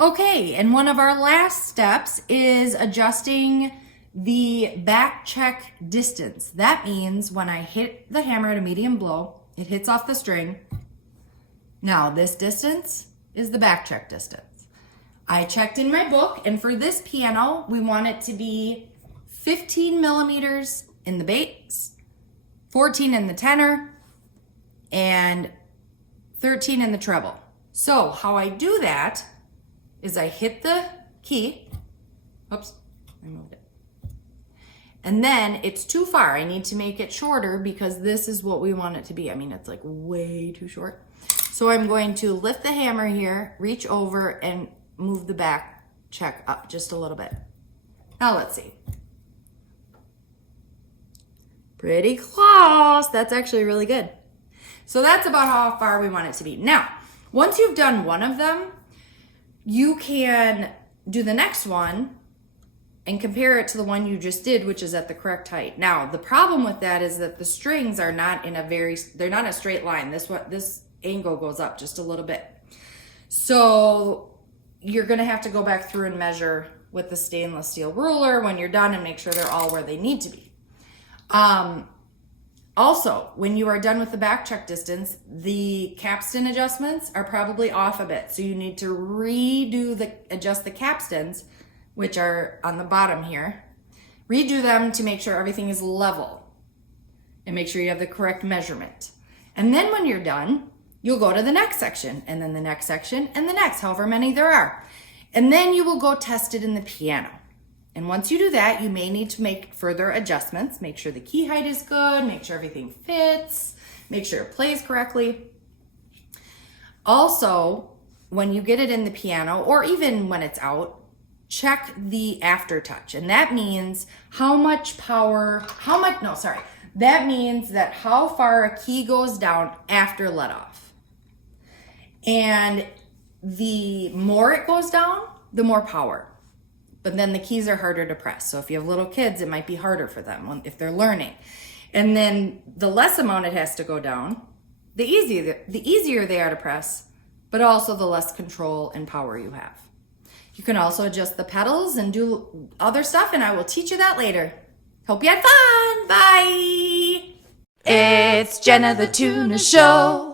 Okay, and one of our last steps is adjusting the back check distance. That means when I hit the hammer at a medium blow, it hits off the string. Now this distance is the back check distance. I checked in my book, and for this piano, we want it to be 15 millimeters in the bass, 14 in the tenor, and 13 in the treble. So how I do that is I hit the key. Oops, I moved it. And then it's too far. I need to make it shorter because this is what we want it to be. I mean, it's like way too short. So I'm going to lift the hammer here, reach over, and move the back check up just a little bit. Now let's see. Pretty close. That's actually really good. So that's about how far we want it to be. Now, once you've done one of them, you can do the next one and compare it to the one you just did, which is at the correct height. Now, the problem with that is that the strings are not in they're not a straight line. This angle goes up just a little bit. So you're gonna have to go back through and measure with the stainless steel ruler when you're done and make sure they're all where they need to be. Also, when you are done with the back check distance, the capstan adjustments are probably off a bit. So you need to adjust the capstans, which are on the bottom here. Redo them to make sure everything is level and make sure you have the correct measurement. And then when you're done, you'll go to the next section, and then the next section, and the next, however many there are. And then you will go test it in the piano. And once you do that, you may need to make further adjustments. Make sure the key height is good, make sure everything fits, make sure it plays correctly. Also, when you get it in the piano, or even when it's out, check the aftertouch. And that means that means that how far a key goes down after let off. And the more it goes down, the more power. But then the keys are harder to press. So if you have little kids, it might be harder for them if they're learning. And then the less amount it has to go down, the easier they are to press, but also the less control and power you have. You can also adjust the pedals and do other stuff, and I will teach you that later. Hope you had fun. Bye. It's Jenna the Tuner Show.